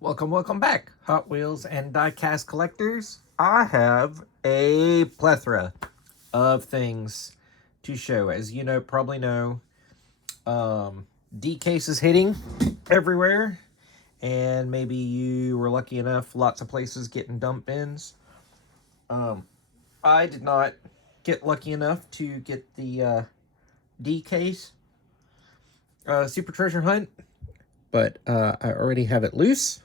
Welcome back, Hot Wheels and diecast collectors. I have a plethora of things to show. As you know, probably know, D case is hitting everywhere, and maybe you were lucky enough, lots of places getting dump bins. I did not get lucky enough to get the D case Super Treasure Hunt, but I already have it loose.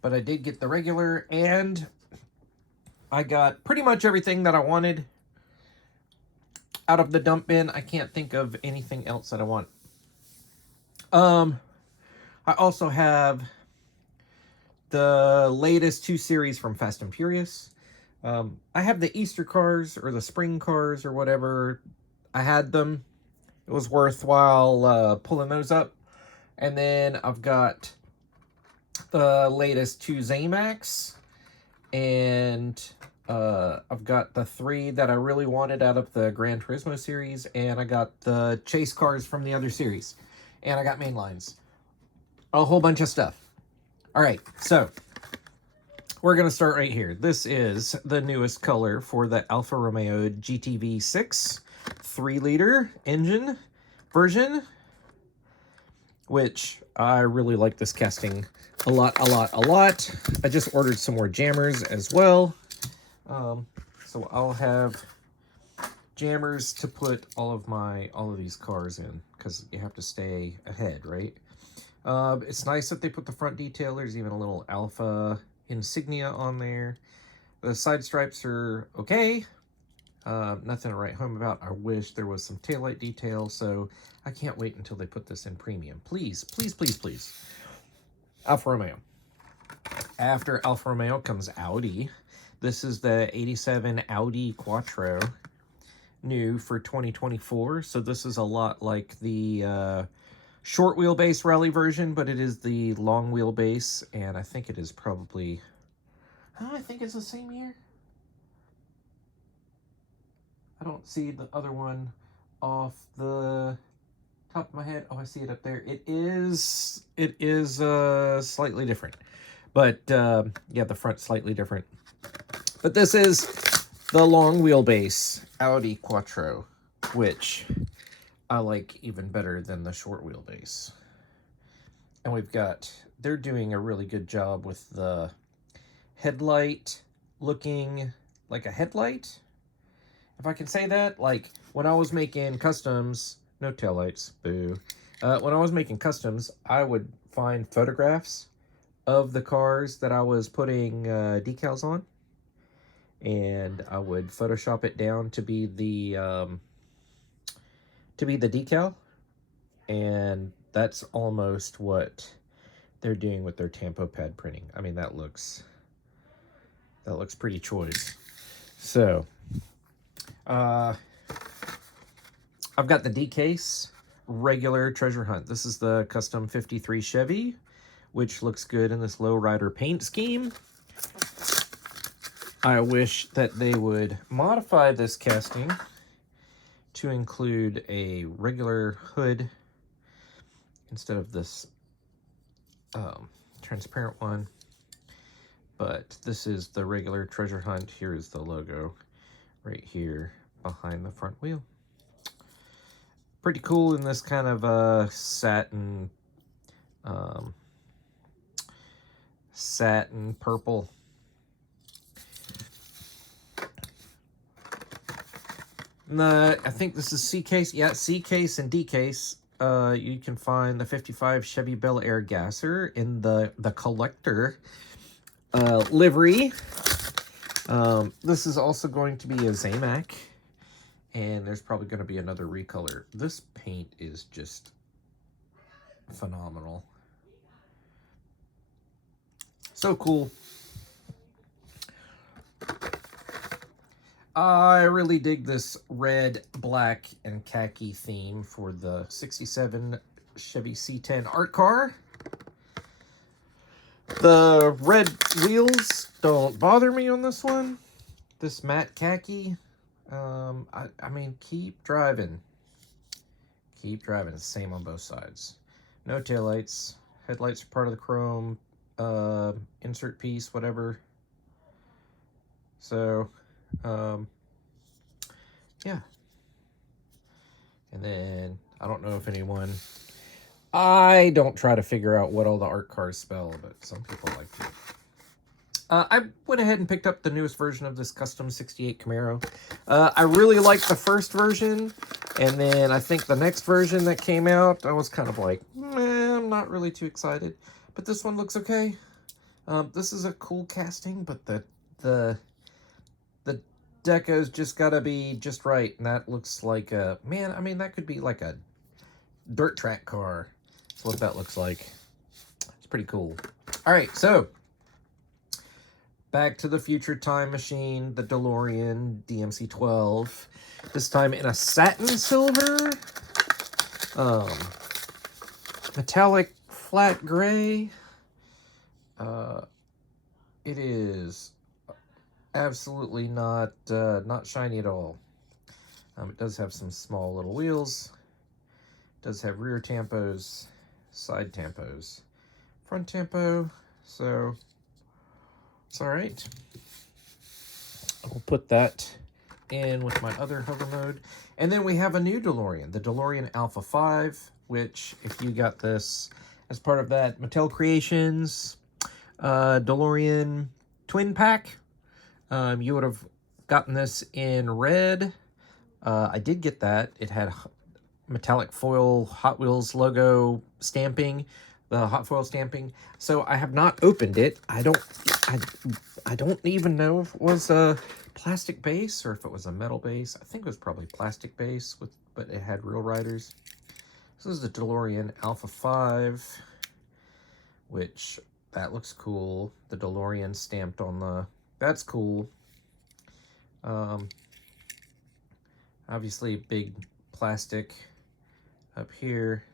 But I did get the regular, and I got pretty much everything that I wanted out of the dump bin. I can't think of anything else that I want. I also have the latest two series from Fast and Furious. I have the Easter cars or the spring cars or whatever. I had them. It was worthwhile pulling those up. And then I've got the latest two Zamax. And I've got the three that I really wanted out of the Gran Turismo series. And I got the chase cars from the other series. And I got main lines. A whole bunch of stuff. All right, so we're going to start right here. This is the newest color for the Alfa Romeo GTV6 3-liter engine version, which I really like this casting a lot. I just ordered some more jammers as well. So I'll have jammers to put all of these cars in, because you have to stay ahead, right? It's nice that they put the front detail. There's even a little Alpha insignia on there. The side stripes are okay. Nothing to write home about. I wish there was some taillight detail, so I can't wait until they put this in premium. Please. Alfa Romeo. After Alfa Romeo comes Audi. This is the 87 Audi Quattro, new for 2024. So this is a lot like the short wheelbase rally version, but it is the long wheelbase, and I think it is probably, I think it's the same year. I don't see the other one off the top of my head. Oh, I see it up there. It is slightly different, but yeah, the front slightly different. But this is the long wheelbase Audi Quattro, which I like even better than the short wheelbase. And they're doing a really good job with the headlight looking like a headlight, if I can say that. Like, when I was making customs, no taillights, boo. When I was making customs, I would find photographs of the cars that I was putting decals on, and I would Photoshop it down to be the decal, and that's almost what they're doing with their Tampo pad printing. I mean, that looks pretty choice. So, I've got the D case regular treasure hunt. This is the custom 53 Chevy, which looks good in this lowrider paint scheme. I wish that they would modify this casting to include a regular hood instead of this transparent one. But this is the regular treasure hunt. Here is the logo right here behind the front wheel. Pretty cool in this kind of satin purple. I think this is C case. Yeah, C case and D case. You can find the 55 Chevy Bel Air Gasser in the collector livery. This is also going to be a Zamac, and there's probably going to be another recolor. This paint is just phenomenal. So cool. I really dig this red, black, and khaki theme for the 67 Chevy C10 art car. The red wheels don't bother me on this one. This matte khaki, I mean, keep driving. Keep driving. It's the same on both sides. No taillights. Headlights are part of the chrome. insert piece, whatever. So, yeah. And then, I don't know if anyone... I don't try to figure out what all the art cars spell, but some people like to. I went ahead and picked up the newest version of this custom 68 Camaro. I really liked the first version, and then I think the next version that came out, I was kind of like, I'm not really too excited. But this one looks okay. This is a cool casting, but the deco's just gotta be just right, and that looks like a... Man, I mean, that could be like a dirt track car. That's what that looks like. It's pretty cool. All right, so Back to the Future Time Machine, the DeLorean DMC-12. This time in a satin silver, metallic flat gray. It is absolutely not shiny at all. It does have some small little wheels. It does have rear tampos, side tampos, front tampo. So it's all right. I'll put that in with my other hover mode. And then we have a new DeLorean, the DeLorean Alpha 5, which if you got this as part of that Mattel Creations DeLorean twin pack, you would have gotten this in red. I did get that. It had metallic foil Hot Wheels logo stamping, the hot foil stamping. So I have not opened it. I don't even know if it was a plastic base or if it was a metal base. I think it was probably plastic base, but it had real riders. This is the DeLorean Alpha 5, which that looks cool. The DeLorean stamped on the... That's cool. Obviously big plastic up here.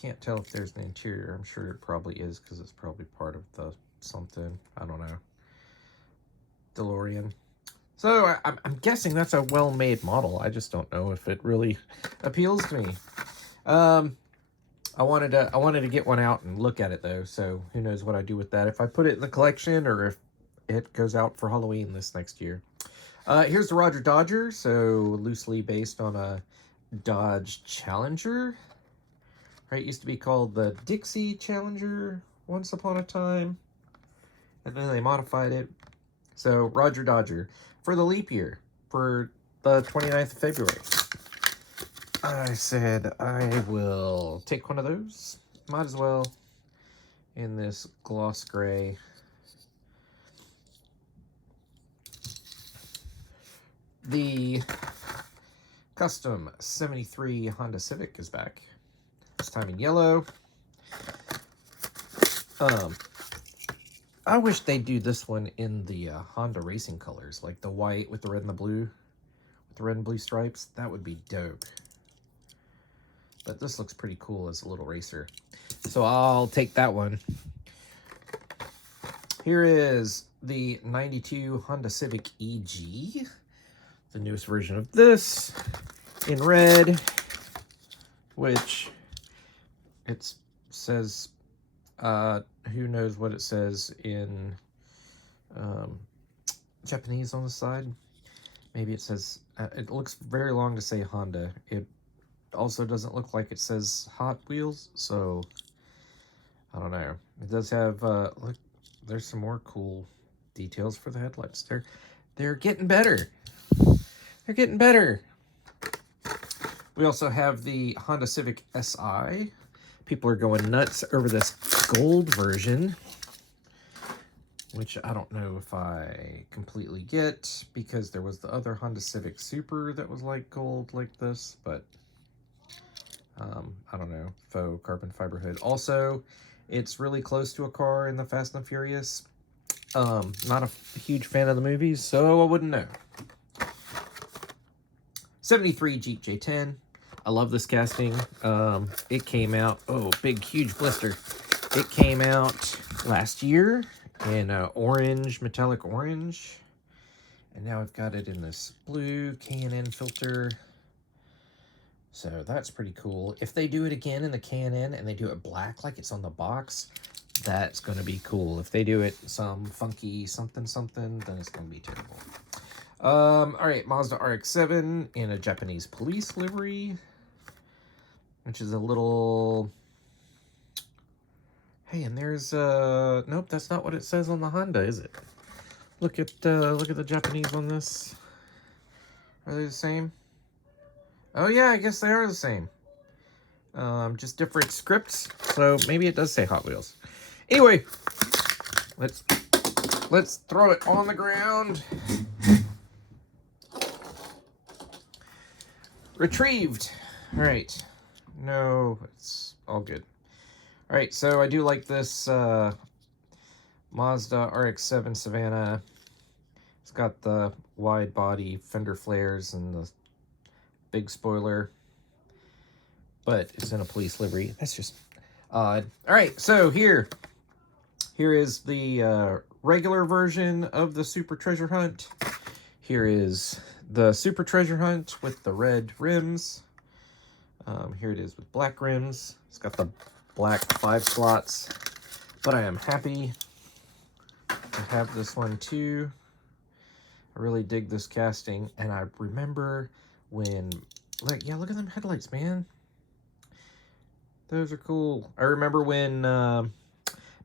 Can't tell if there's an interior. I'm sure it probably is because it's probably part of the something. I don't know. DeLorean. So I'm guessing that's a well-made model. I just don't know if it really appeals to me. I wanted to get one out and look at it though. So who knows what I do with that? If I put it in the collection or if it goes out for Halloween this next year. Here's the Roger Dodger. So loosely based on a Dodge Challenger. Right, it used to be called the Dixie Challenger once upon a time. And then they modified it. So, Roger Dodger. For the leap year. For the 29th of February. I said I will take one of those. Might as well. In this gloss gray. The custom 73 Honda Civic is back. This time in yellow. I wish they'd do this one in the Honda racing colors, like the white with the red and the blue, with the red and blue stripes. That would be dope. But this looks pretty cool as a little racer. So I'll take that one. Here is the 92 Honda Civic EG, the newest version of this, in red, which... It says, who knows what it says in Japanese on the side. Maybe it says, it looks very long to say Honda. It also doesn't look like it says Hot Wheels, so I don't know. It does have, look, there's some more cool details for the headlights. They're getting better. They're getting better. We also have the Honda Civic SI. People are going nuts over this gold version, which I don't know if I completely get because there was the other Honda Civic Super that was like gold like this, but I don't know, faux carbon fiber hood. Also, it's really close to a car in the Fast and the Furious. Not a huge fan of the movies, so I wouldn't know. 73 Jeep J10. I love this casting. It came out, oh, big, huge blister. It came out last year in orange, metallic orange. And now I've got it in this blue K&N filter. So that's pretty cool. If they do it again in the K&N and they do it black like it's on the box, that's going to be cool. If they do it some funky something, then it's going to be terrible. All right, Mazda RX-7 in a Japanese police livery, which is a little... Hey, and there's nope, that's not what it says on the Honda, is it? Look at the Japanese on this. Are they the same? Oh yeah, I guess they are the same. Just different scripts, so maybe it does say Hot Wheels. Anyway, let's throw it on the ground. Retrieved. All right. No, it's all good. All right, so I do like this Mazda RX-7 Savannah. It's got the wide body fender flares and the big spoiler, but it's in a police livery. That's just odd. All right, so here is the regular version of the Super Treasure Hunt. Here is the Super Treasure Hunt with the red rims. Here it is with black rims. It's got the black 5 slots, but I am happy to have this one too. I really dig this casting, and I remember when, like, yeah, look at them headlights, man. Those are cool. I remember when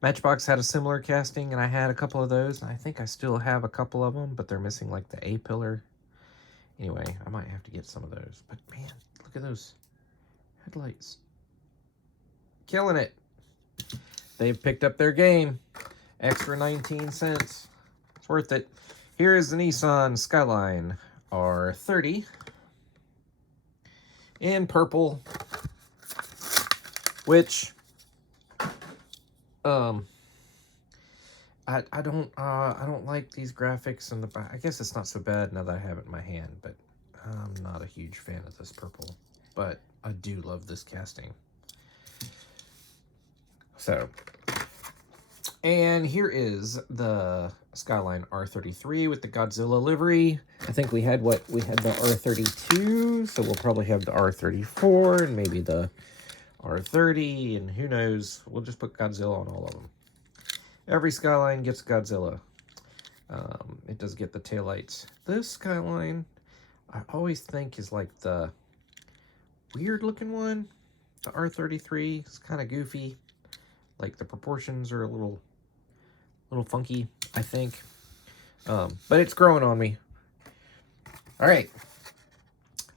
Matchbox had a similar casting, and I had a couple of those, and I think I still have a couple of them, but they're missing, like, the A-pillar. Anyway, I might have to get some of those. But, man, look at those headlights. Killing it. They've picked up their game. Extra 19 cents. It's worth it. Here is the Nissan Skyline R30 in purple, which I don't like these graphics in the back. I guess it's not so bad now that I have it in my hand, but I'm not a huge fan of this purple. But I do love this casting. So, and here is the Skyline R33 with the Godzilla livery. I think we had the R32, so we'll probably have the R34 and maybe the R30, and who knows, we'll just put Godzilla on all of them. Every Skyline gets Godzilla. It does get the taillights. This Skyline, I always think, is like the weird looking one. The R33 is kind of goofy. Like the proportions are a little funky, I think. But it's growing on me. All right.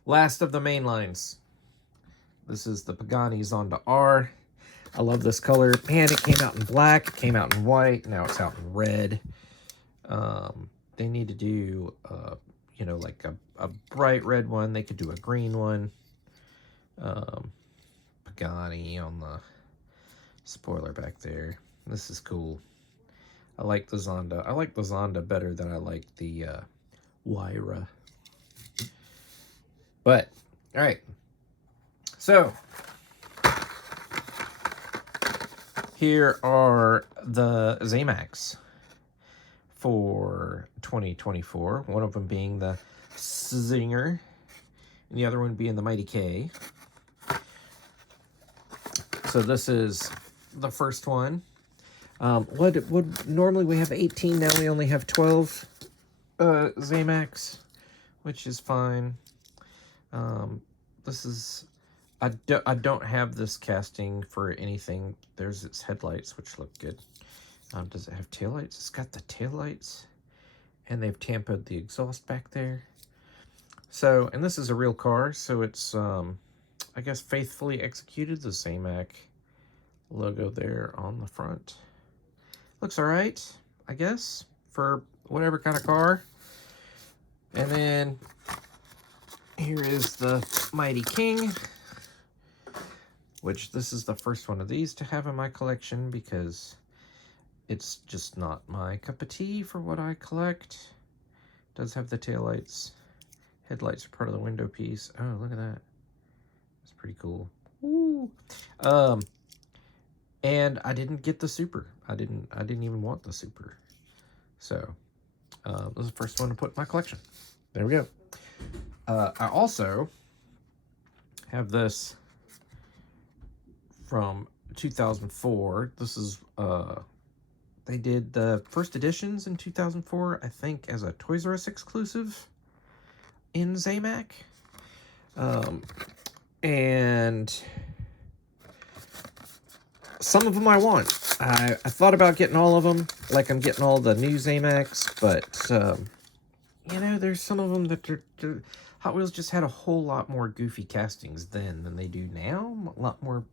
Last of the main lines. This is the Pagani Zonda R. I love this color. Man, it came out in black, it came out in white, now it's out in red. They need to do, like a bright red one. They could do a green one. Pagani on the spoiler back there. This is cool. I like the Zonda. I like the Zonda better than I like the Huayra. But, all right. So, here are the Zamacs for 2024. One of them being the Zinger, and the other one being the Mighty K. So this is the first one. Normally we have 18, now we only have 12 Zamacs, which is fine. This is... I don't have this casting for anything. There's its headlights, which look good. Does it have taillights? It's got the taillights, and they've tampered the exhaust back there. So, and this is a real car, so it's, I guess, faithfully executed. The Zamac logo there on the front. Looks all right, I guess, for whatever kind of car. And then here is the Mighty King, which this is the first one of these to have in my collection because it's just not my cup of tea for what I collect. It does have the taillights. Headlights are part of the window piece. Oh, look at that. That's pretty cool. Woo. And I didn't get the Super. I didn't even want the Super. So, this is the first one to put in my collection. There we go. I also have this from 2004. This is, they did the first editions in 2004, I think, as a Toys R Us exclusive in Zamac. And some of them I want. I thought about getting all of them, like I'm getting all the new Zamacs, but, you know, there's some of them that Hot Wheels just had a whole lot more goofy castings then than they do now. A lot more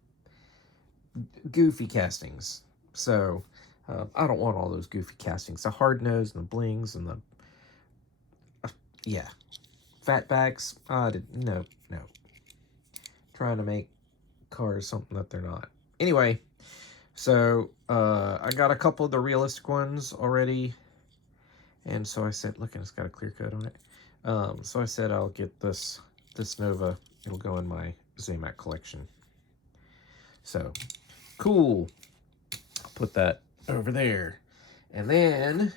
goofy castings. So, I don't want all those goofy castings. The hard nose and the blings and the... yeah. Fatbacks. No. Trying to make cars something that they're not. Anyway, so I got a couple of the realistic ones already. And so I said, look, it's got a clear coat on it. So I said I'll get this Nova. It'll go in my Zamac collection. So, cool. I'll put that over there. And then,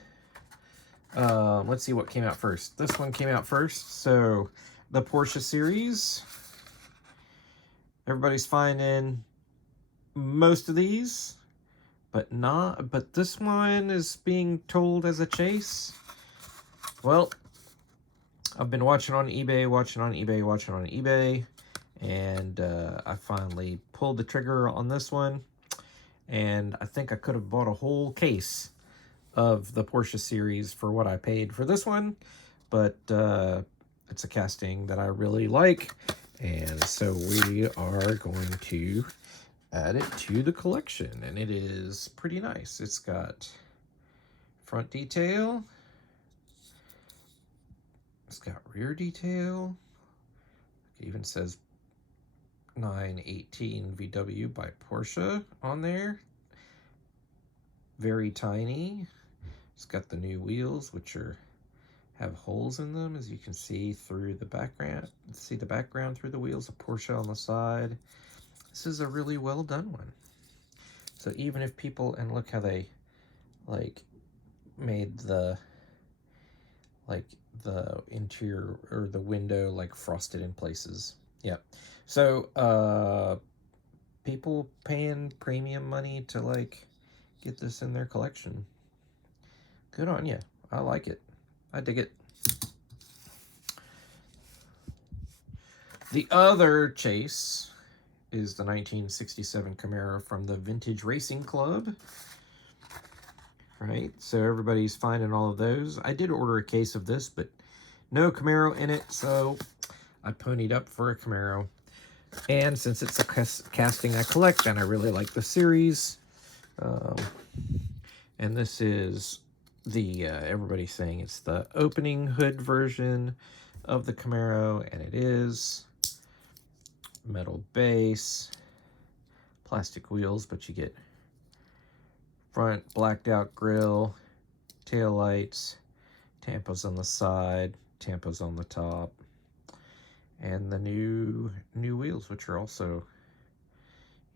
let's see what came out first. This one came out first. So, the Porsche series. Everybody's finding most of these, but this one is being told as a chase. Well, I've been watching on eBay, and I finally pulled the trigger on this one, and I think I could have bought a whole case of the Porsche series for what I paid for this one, but it's a casting that I really like, and so we are going to add it to the collection, and it is pretty nice. It's got front detail, it's got rear detail, it even says 918 VW by Porsche on there. Very tiny. It's got the new wheels, which have holes in them, as you can see through the background. See the background through the wheels of Porsche on the side. This is a really well done one. So even if people, and look how they like made the interior or the window like frosted in places. Yeah. So people paying premium money to like get this in their collection. Good on you. I like it. I dig it. The other chase is the 1967 Camaro from the Vintage Racing Club. Right, so everybody's finding all of those. I did order a case of this, but no Camaro in it, so I ponied up for a Camaro. And since it's a casting I collect, and I really like the series, and this is the, everybody's saying it's the opening hood version of the Camaro, and it is. Metal base, plastic wheels, but you get front blacked out grille, tail lights, tampos on the side, tampos on the top, and the new wheels, which are also,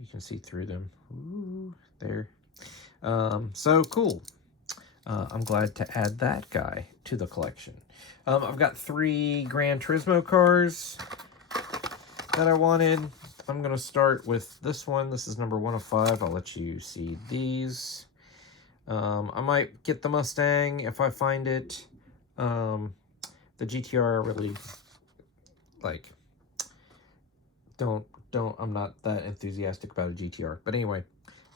you can see through them. Ooh, there. So cool. I'm glad to add that guy to the collection. I've got 3 Gran Turismo cars that I wanted. I'm going to start with this one. This is number 1 of 5. I'll let you see these. I might get the Mustang if I find it. The GTR really, like, I'm not that enthusiastic about a GTR. But anyway,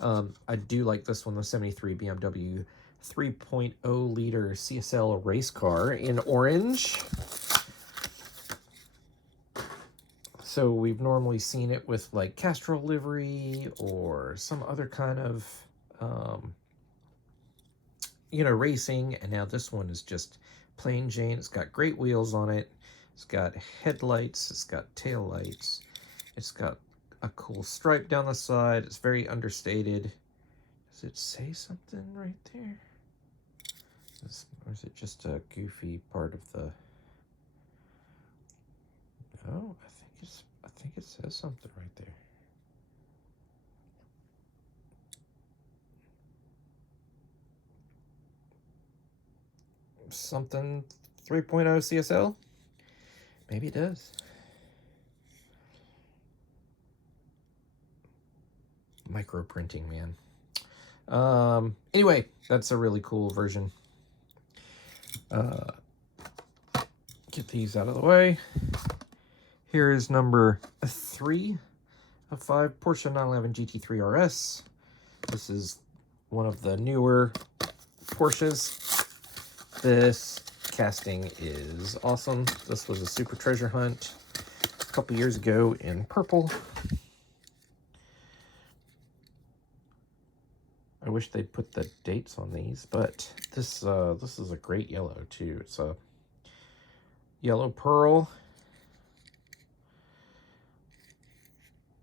I do like this one, the 73 BMW 3.0 liter CSL race car in orange. So we've normally seen it with like Castrol livery or some other kind of, racing. And now this one is just plain Jane. It's got great wheels on it. It's got headlights. It's got tail lights. It's got a cool stripe down the side. It's very understated. Does it say something right there? Or is it just a goofy part of the... No, I think it says something right there. Something 3.0 CSL? Maybe it does. micro printing, man. Anyway, that's a really cool version. Get these out of the way. Here is number 3 of 5 Porsche 911 GT3 RS. This is one of the newer Porsches. This casting is awesome. This was a super treasure hunt a couple years ago in purple. I wish they'd put the dates on these, but this is a great yellow too. It's a yellow pearl.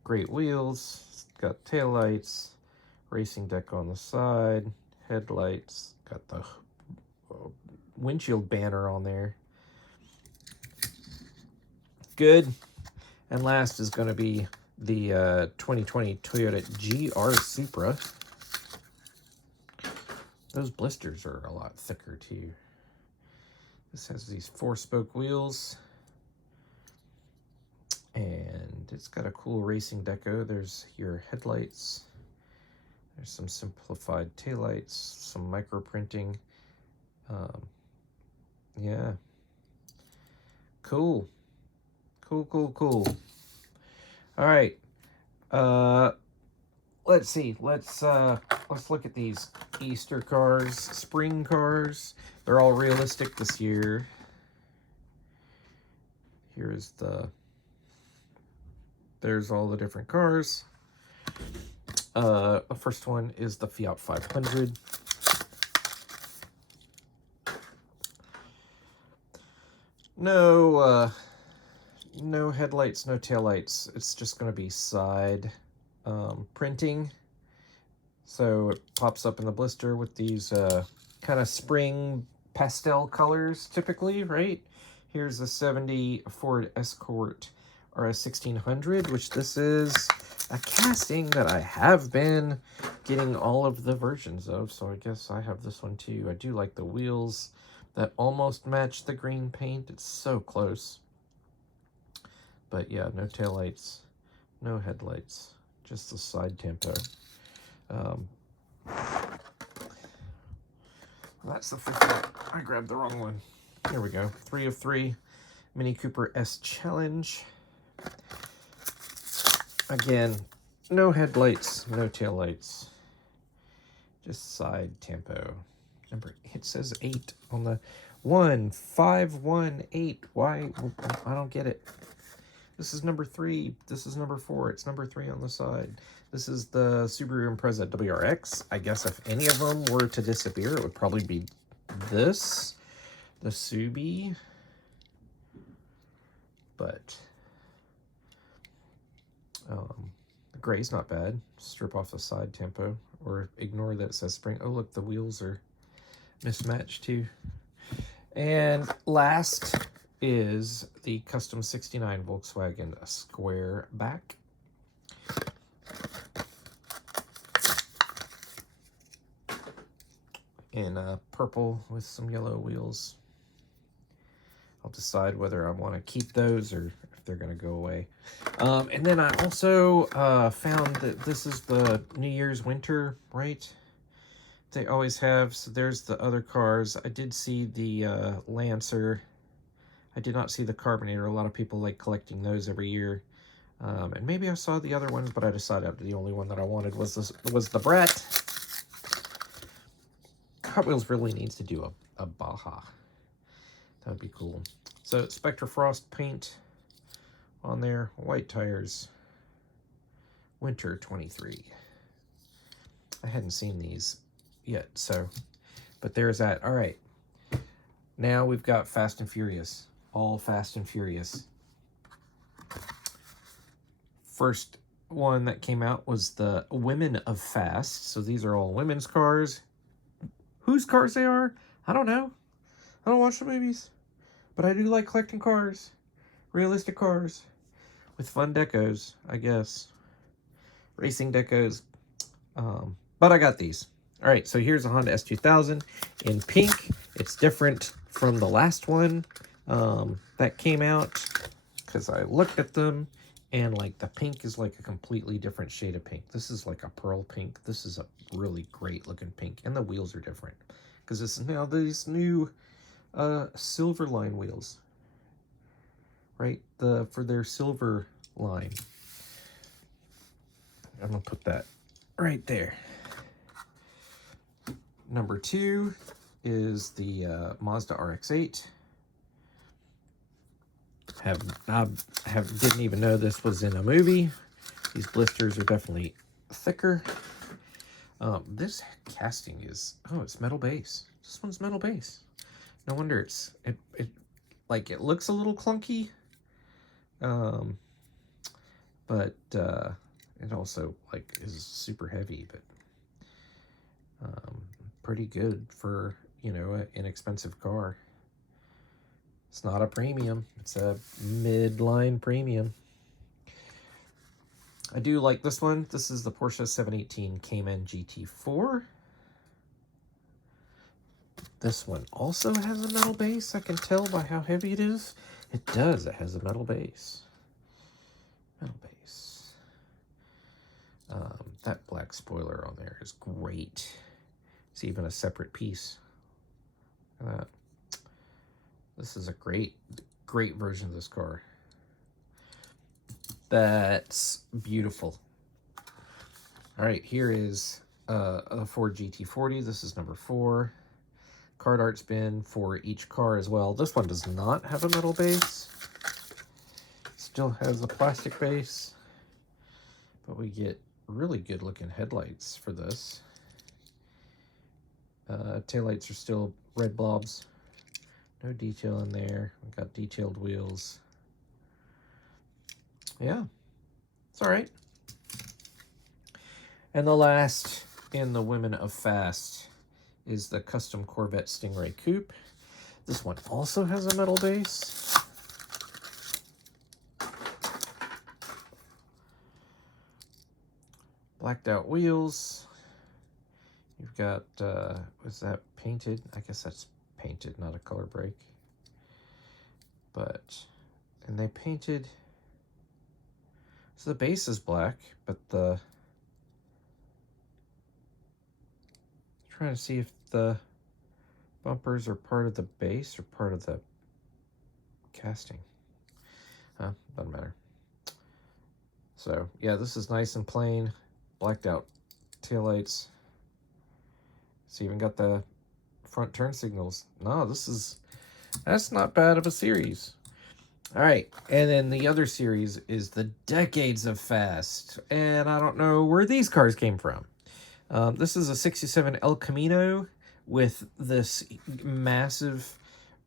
Great wheels. It's got taillights, racing deck on the side, headlights, got the windshield banner on there. Good. And last is going to be the 2020 Toyota GR Supra. Those blisters are a lot thicker too. This has these 4-spoke wheels. And it's got a cool racing deco. There's your headlights. There's some simplified taillights, some micro printing. Yeah. Cool. Cool. All right. Let's see. Let's look at these Easter cars, spring cars. They're all realistic this year. There's all the different cars. The first one is the Fiat 500. No headlights, no taillights. It's just going to be side printing. So it pops up in the blister with these kind of spring pastel colors typically, right? Here's the 70 Ford Escort RS 1600, which this is a casting that I have been getting all of the versions of, so I guess I have this one too. I do like the wheels that almost match the green paint. It's so close. But yeah, no taillights, no headlights, just the side tempo. That's the fifth one. I grabbed the wrong one. Here we go. 3 of 3 Mini Cooper S Challenge. Again, no headlights, no taillights, just side tempo. Number, it says 8 on the 1518. Why? I don't get it. This is number 3. This is number 4. It's number 3 on the side. This is the Subaru Impreza WRX. I guess if any of them were to disappear, it would probably be this, the Subi. But the gray's not bad. Strip off the side tempo, or ignore that it says spring. Oh, look, the wheels are mismatched too. And last is the Custom 69 Volkswagen Square Back. In purple with some yellow wheels. I'll decide whether I want to keep those or if they're going to go away. And then I also found that this is the New Year's winter, right? They always have. So there's the other cars. I did see the Lancer. I did not see the Carbonator. A lot of people like collecting those every year. And maybe I saw the other ones, but I decided the only one that I wanted was the Brat. Hot Wheels really needs to do a Baja. That would be cool. So Spectra Frost paint on there. White tires. Winter 23. I hadn't seen these yet, so. But there's that. All right. Now we've got Fast and Furious. All Fast and Furious. First one that came out was the Women of Fast. So these are all women's cars. Whose cars they are, I don't know. I don't watch the movies. But I do like collecting cars. Realistic cars. With fun decos, I guess. Racing decos. But I got these. Alright, so here's a Honda S2000 in pink. It's different from the last one that came out. Because I looked at them And like the pink is like a completely different shade of pink. This is like a pearl pink. This is a really great looking pink. And the wheels are different because this is now these new silver line wheels, right? For their silver line. I'm gonna put that right there. Number 2 is the Mazda RX-8. Didn't even know this was in a movie. These blisters are definitely thicker. This casting is, oh, it's metal base. This one's metal base. No wonder it looks a little clunky. But it also like is super heavy, but pretty good for, you know, an inexpensive car. It's not a premium. It's a mid-line premium. I do like this one. This is the Porsche 718 Cayman GT4. This one also has a metal base. I can tell by how heavy it is. It does. It has a metal base. Metal base. That black spoiler on there is great. It's even a separate piece. Look at that. This is a great version of this car. That's beautiful. All right, here is a Ford GT40. This is number 4. Card art's bin for each car as well. This one does not have a metal base. Still has a plastic base. But we get really good looking headlights for this. Taillights are still red blobs. No detail in there. We've got detailed wheels. Yeah, it's all right. And the last in the Women of Fast is the custom Corvette Stingray Coupe. This one also has a metal base. Blacked out wheels. You've got, was that painted? I guess that's painted, not a color break. But, and they painted, so the base is black, but trying to see if the bumpers are part of the base or part of the casting. Doesn't matter. So yeah, this is nice and plain, blacked out taillights. It's even got the front turn signals. No, that's not bad of a series. All right, and then the other series is the Decades of Fast, and I don't know where these cars came from. This is a 67 El Camino with this massive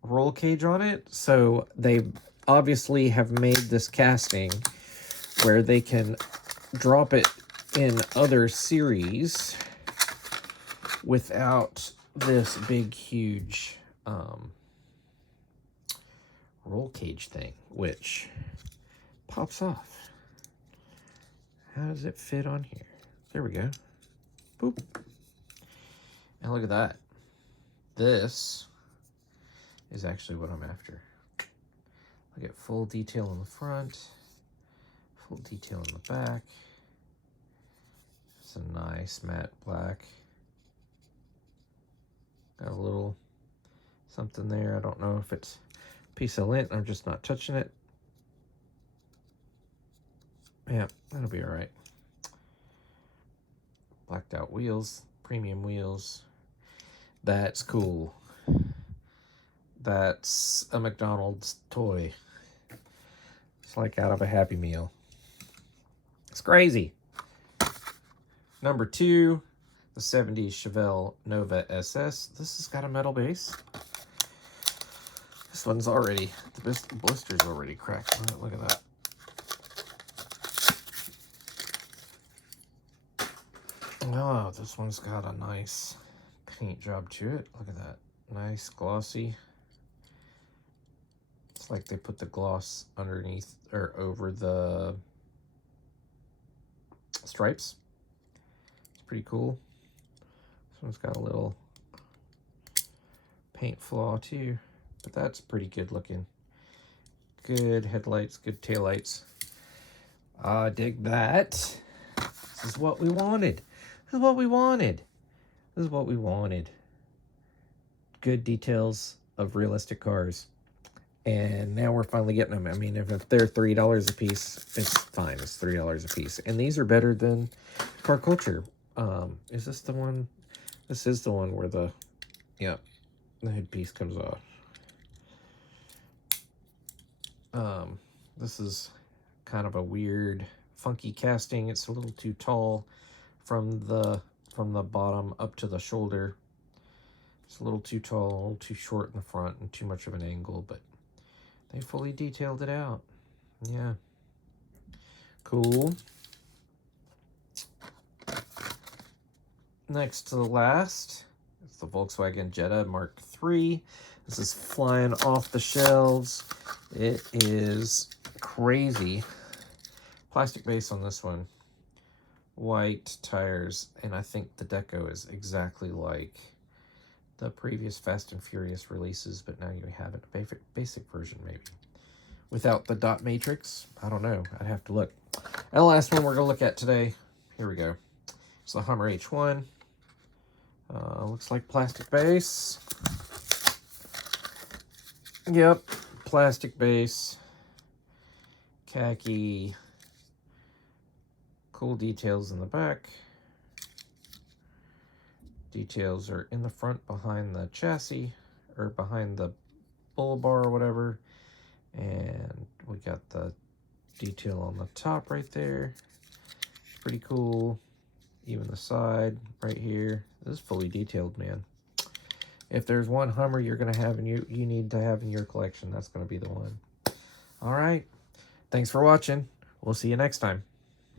roll cage on it, so they obviously have made this casting where they can drop it in other series without this big, huge roll cage thing, which pops off. How does it fit on here? There we go. Boop. And look at that. This is actually what I'm after. Look at full detail in the front, full detail in the back. It's a nice matte black. Got a little something there. I don't know if it's a piece of lint. I'm just not touching it. Yeah, that'll be all right. Blacked out wheels, premium wheels. That's cool. That's a McDonald's toy. It's like out of a Happy Meal. It's crazy. Number 2, the 70s Chevelle Nova SS. This has got a metal base. This one's already, the blister's already cracked. Look at that. Oh, this one's got a nice paint job to it. Look at that. Nice, glossy. It's like they put the gloss underneath or over the stripes. It's pretty cool. This one's got a little paint flaw too, but that's pretty good looking. Good headlights, good taillights. I dig that. This is what we wanted. This is what we wanted. This is what we wanted. Good details of realistic cars. And now we're finally getting them. I mean, if they're $3 a piece, it's fine. It's $3 a piece. And these are better than Car Culture. Is this the one? This is the one where the headpiece comes off. This is kind of a weird, funky casting. It's a little too tall from the bottom up to the shoulder. It's a little too tall, a little too short in the front, and too much of an angle, but they fully detailed it out. Yeah. Cool. Next to the last, it's the Volkswagen Jetta Mark III. This is flying off the shelves. It is crazy. Plastic base on this one. White tires, and I think the deco is exactly like the previous Fast and Furious releases, but now you have it a basic version maybe. Without the dot matrix. I don't know. I'd have to look. And the last one we're going to look at today. Here we go. It's the Hummer H1. Looks like plastic base. Yep. Plastic base. Khaki. Cool details in the back. Details are in the front behind the chassis, or behind the bull bar or whatever. And we got the detail on the top right there. Pretty cool. Even the side right here. This is fully detailed, man. If there's one Hummer you're going to have and you need to have in your collection, that's going to be the one. All right. Thanks for watching. We'll see you next time.